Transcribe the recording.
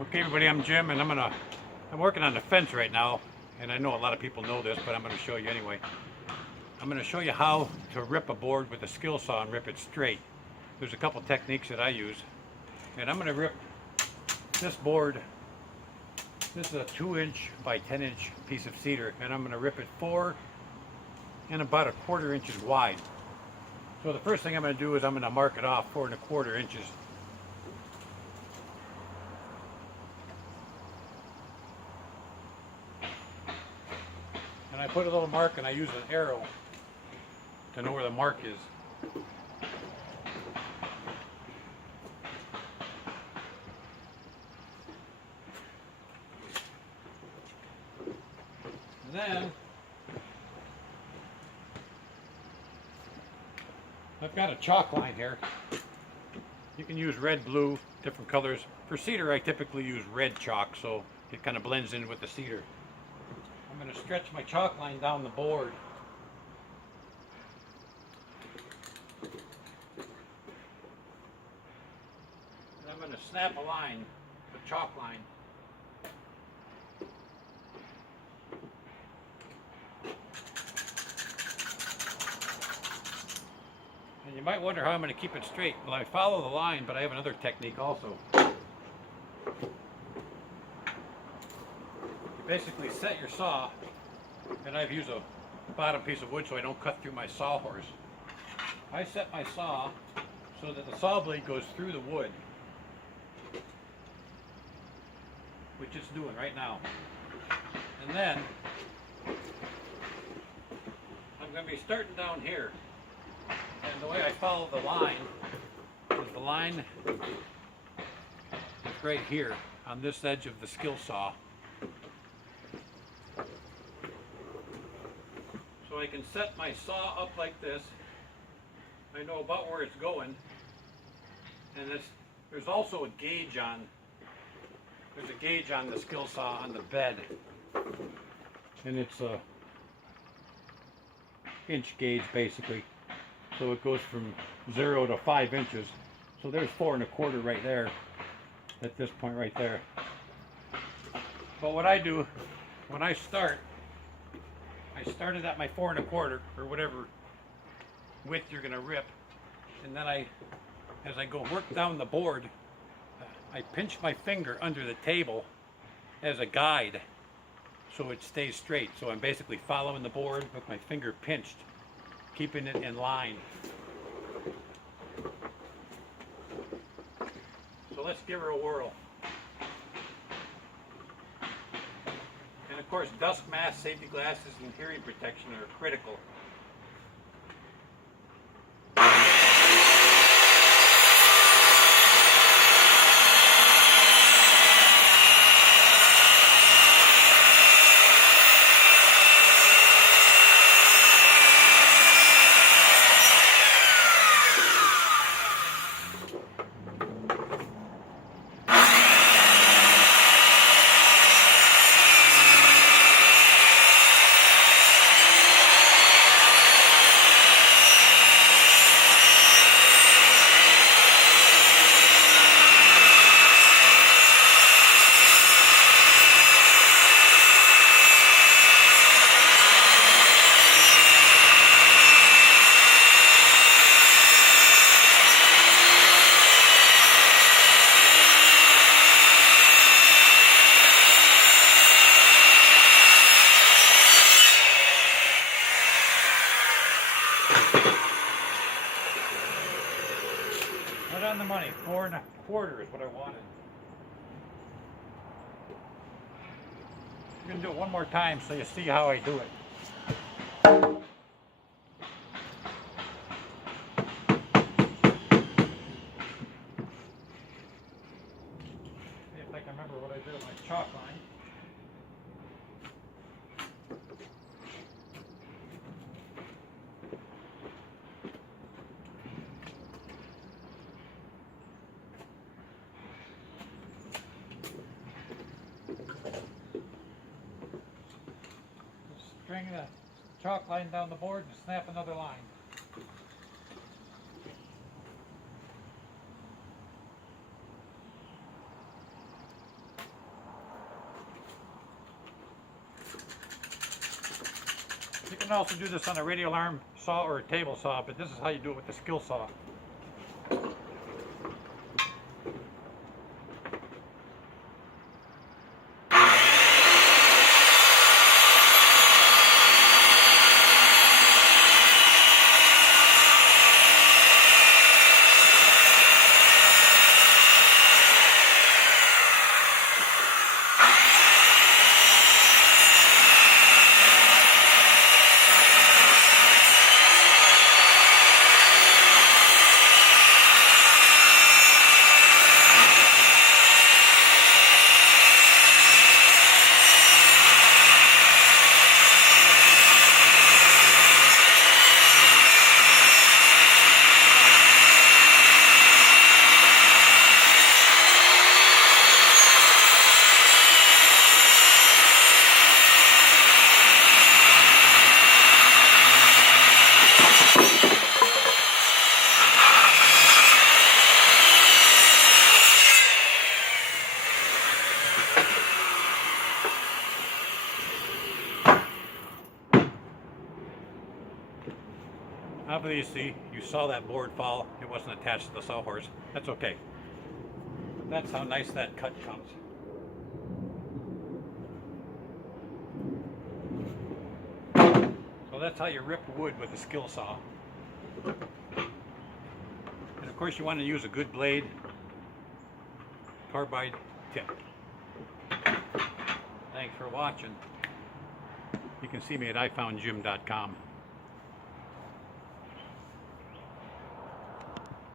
Okay, everybody, I'm Jim, and I'm working on the fence right now, and I know a lot of people know this, but I'm gonna show you anyway. I'm gonna show you how to rip a board with a skill saw and rip it straight. There's a couple techniques that I use, and I'm gonna rip this board. This is a 2" by 10" piece of cedar, and I'm gonna rip it 4 and about 1/4 inches wide. So the first thing I'm gonna do is I'm gonna mark it off 4 1/4 inches. And I put a little mark and I use an arrow to know where the mark is. And then I've got a chalk line here. You can use red, blue, different colors. For cedar I typically use red chalk, so it kind of blends in with the cedar. I'm going to stretch my chalk line down the board. And I'm going to snap a line, a chalk line. And you might wonder how I'm going to keep it straight. Well, I follow the line, but I have another technique also. You basically set your saw, and I've used a bottom piece of wood so I don't cut through my sawhorse. I set my saw so that the saw blade goes through the wood, which it's doing right now. And then I'm going to be starting down here. And the way I follow the line is the line is right here on this edge of the skill saw. So I can set my saw up like this. I know about where it's going. And there's also a gauge on, there's a gauge on the skill saw on the bed. And it's a inch gauge basically. So it goes from 0 to 5 inches. So there's 4 1/4 right there, at this point right there. But what I do, when I start, I started at my 4 1/4, or whatever width you're gonna rip. And then as I go work down the board, I pinch my finger under the table as a guide so it stays straight. So I'm basically following the board with my finger pinched, keeping it in line. So let's give her a whirl. And of course, dust masks, safety glasses, and hearing protection are critical. Right on the money, 4 1/4 is what I wanted. I'm going to do it one more time so you see how I do it. See if I can remember what I did with my chalk line. String the chalk line down the board and snap another line. can also do this on a radial arm saw or a table saw, but this is how you do it with the skill saw. Obviously, you saw that board fall. It wasn't attached to the sawhorse. That's okay. That's how nice that cut comes. So that's how you rip wood with a skill saw. And of course you want to use a good blade, carbide tip. Thanks for watching. You can see me at ifoundjim.com.